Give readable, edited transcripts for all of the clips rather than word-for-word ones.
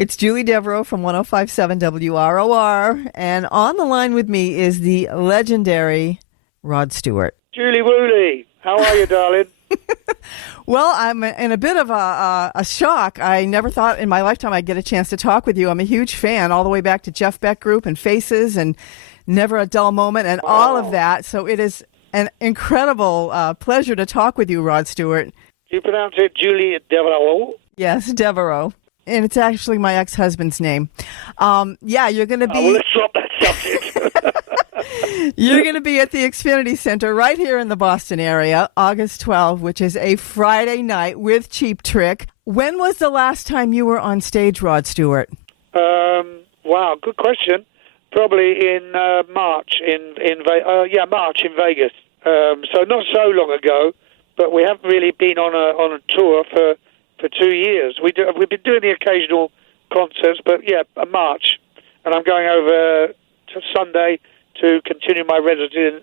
It's Julie Devereaux from 105.7 WROR, and on the line with me is the legendary Rod Stewart. Julie Woolley, how are you, darling? Well, I'm in a bit of a shock. I never thought in my lifetime I'd get a chance to talk with you. I'm a huge fan, all the way back to Jeff Beck Group and Faces and Never a Dull Moment and all of that. So it is an incredible pleasure to talk with you, Rod Stewart. Do you pronounce it Julie Devereaux? Yes, Devereaux. And it's actually my ex-husband's name. You're going to be... well, let's drop that subject. You're going to be at the Xfinity Center right here in the Boston area, August 12th, which is a Friday night with Cheap Trick. When was the last time you were on stage, Rod Stewart? Wow, good question. Probably in March March in Vegas. So not so long ago, but we haven't really been on a tour for 2 years. We've been doing the occasional concerts, but March, and I'm going over to Sunday to continue my residency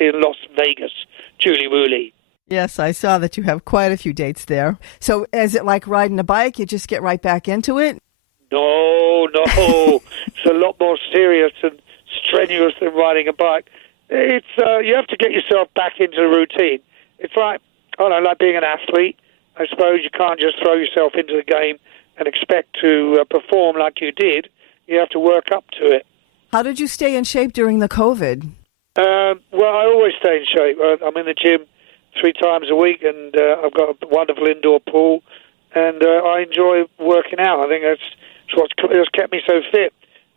in Las Vegas. Julie Woolley. Yes, I saw that you have quite a few dates there. So is it like riding a bike? You just get right back into it? No. It's a lot more serious and strenuous than riding a bike. It's you have to get yourself back into the routine. It's like being an athlete. I suppose you can't just throw yourself into the game and expect to perform like you did. You have to work up to it. How did you stay in shape during the COVID? Well, I always stay in shape. I'm in the gym 3 times a week, and I've got a wonderful indoor pool, and I enjoy working out. I think that's what's kept me so fit.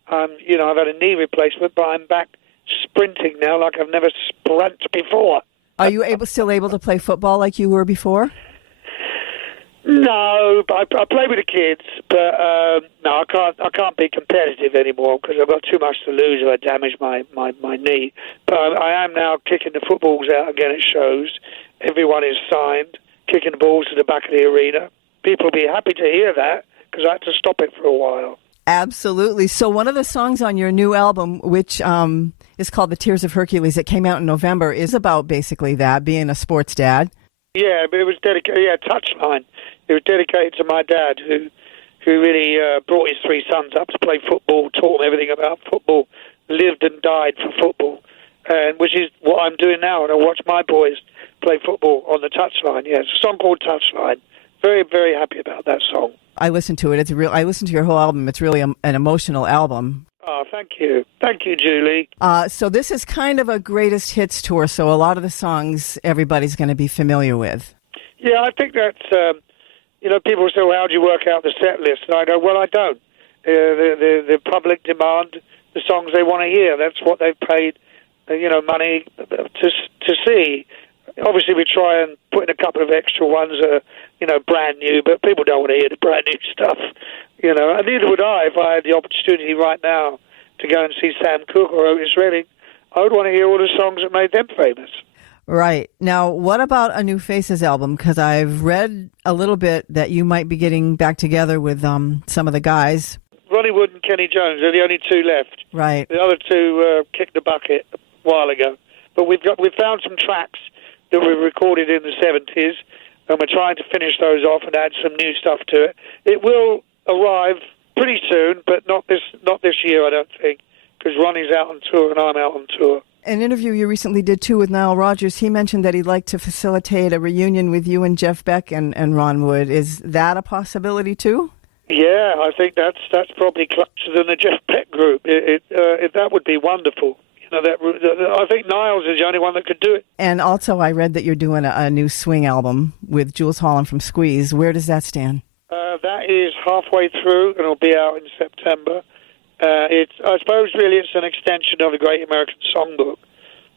I've had a knee replacement, but I'm back sprinting now like I've never sprinted before. Are you still able to play football like you were before? No, but I play with the kids, but no, I can't be competitive anymore because I've got too much to lose if I damage my knee. But I am now kicking the footballs out again at shows. Everyone is signed, kicking the balls to the back of the arena. People will be happy to hear that because I had to stop it for a while. Absolutely. So one of the songs on your new album, which is called The Tears of Hercules, that came out in November, is about basically that, being a sports dad. Yeah, but it was dedicated, Touchline. It was dedicated to my dad, who really brought his 3 sons up to play football, taught them everything about football, lived and died for football, and which is what I'm doing now. And I watch my boys play football on the Touchline. Yeah, it's a song called Touchline. Very, very happy about that song. I listened to it. I listened to your whole album. It's really an emotional album. Oh, thank you. Thank you, Julie. So this is kind of a greatest hits tour, so a lot of the songs everybody's going to be familiar with. Yeah, I think that's, people say, well, how do you work out the set list? And I go, well, I don't. The public demand the songs they want to hear. That's what they've paid, money to see. Obviously, we try and put in a couple of extra ones, brand new, but people don't want to hear the brand new stuff, and neither would I if I had the opportunity right now to go and see Sam Cooke or Otis Redding. I would want to hear all the songs that made them famous. Right. Now, what about a New Faces album? Because I've read a little bit that you might be getting back together with some of the guys. Ronnie Wood and Kenny Jones are the only 2 left. Right. The other 2 kicked the bucket a while ago. But we've found some tracks that we recorded in the 70s, and we're trying to finish those off and add some new stuff to it. It will arrive pretty soon, but not this year, I don't think, because Ronnie's out on tour and I'm out on tour. An interview you recently did, too, with Nile Rodgers, he mentioned that he'd like to facilitate a reunion with you and Jeff Beck and Ron Wood. Is that a possibility, too? Yeah, I think that's probably closer than the Jeff Beck group. That would be wonderful. I think Niles is the only one that could do it. And also, I read that you're doing a new swing album with Jules Holland from Squeeze. Where does that stand? That is halfway through, and it'll be out in September. I suppose really it's an extension of the Great American Songbook,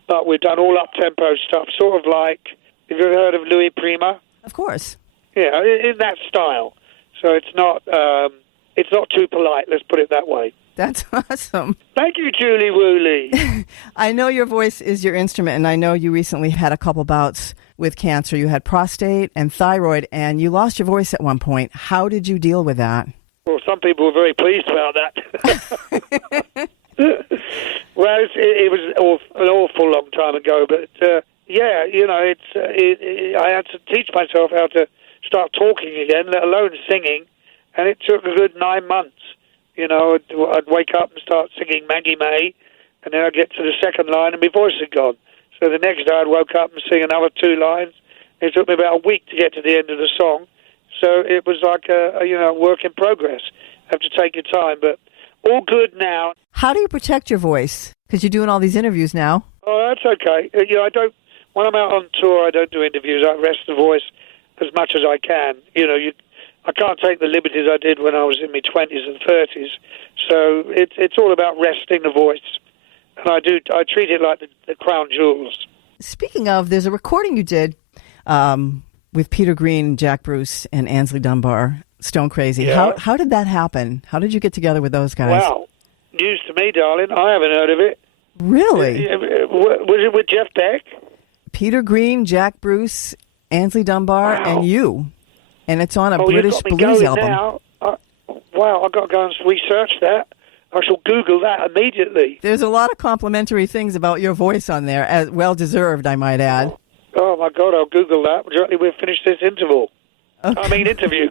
but we've done all up-tempo stuff, sort of like, have you ever heard of Louis Prima? Of course. Yeah, in that style. So it's not too polite, let's put it that way. That's awesome. Thank you, Julie Woolley. I know your voice is your instrument, and I know you recently had a couple bouts with cancer. You had prostate and thyroid, and you lost your voice at one point. How did you deal with that? Well, some people were very pleased about that. Well, it was an awful long time ago, but I had to teach myself how to start talking again, let alone singing. and it took a good 9 months. You know, I'd wake up and start singing Maggie May, and then I'd get to the second line and my voice had gone. So the next day I'd woke up and sing another 2 lines. It took me about a week to get to the end of the song. So it was like a work in progress. Have to take your time, but all good now. How do you protect your voice? Because you're doing all these interviews now. Oh, that's okay. I don't. When I'm out on tour, I don't do interviews. I rest the voice as much as I can. I can't take the liberties I did when I was in my 20s and 30s. So it's all about resting the voice. And I treat it like the crown jewels. Speaking of, there's a recording you did with Peter Green, Jack Bruce, and Ainsley Dunbar, Stone Crazy. Yeah. How did that happen? How did you get together with those guys? Wow. News to me, darling. I haven't heard of it. Really? Was it with Jeff Beck? Peter Green, Jack Bruce, Ainsley Dunbar, Wow. and you. And it's on a Oh, British you've got me blues going album. now. Wow, I've got to go and research that. I shall Google that immediately. There's a lot of complimentary things about your voice on there, as well deserved, I might add. Oh, my God, I'll Google that directly we've finished this interval. Okay. I mean, interview.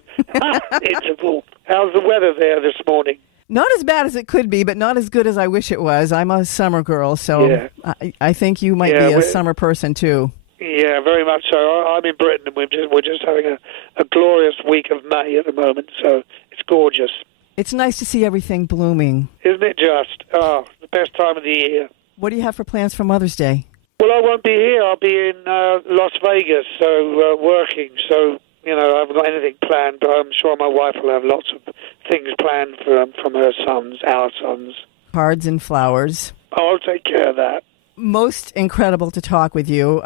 Interval. How's the weather there this morning? Not as bad as it could be, but not as good as I wish it was. I'm a summer girl, so Yeah. I think you might be a summer person, too. Yeah, very much so. I'm in Britain, and we're just having a glorious week of May at the moment, so it's gorgeous. It's nice to see everything blooming. Isn't it just? Oh, the best time of the year. What do you have for plans for Mother's Day? Well, I won't be here. I'll be in Las Vegas, so working. So, I haven't got anything planned, but I'm sure my wife will have lots of things planned from her sons, our sons. Cards and flowers. I'll take care of that. Most incredible to talk with you.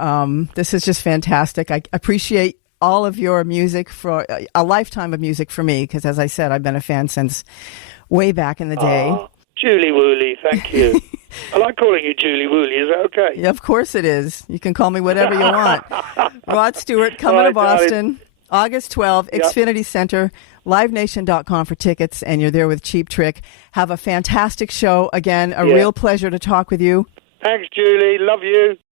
This is just fantastic. I appreciate all of your music, for a lifetime of music for me, because as I said, I've been a fan since way back in the day. Oh, Julie Woolley, thank you. I like calling you Julie Woolley. Is that okay? Yeah, of course it is. You can call me whatever you want. Rod Stewart, coming to Boston, August 12th, Xfinity Center, livenation.com for tickets, and you're there with Cheap Trick. Have a fantastic show. Again, a real pleasure to talk with you. Thanks, Julie. Love you.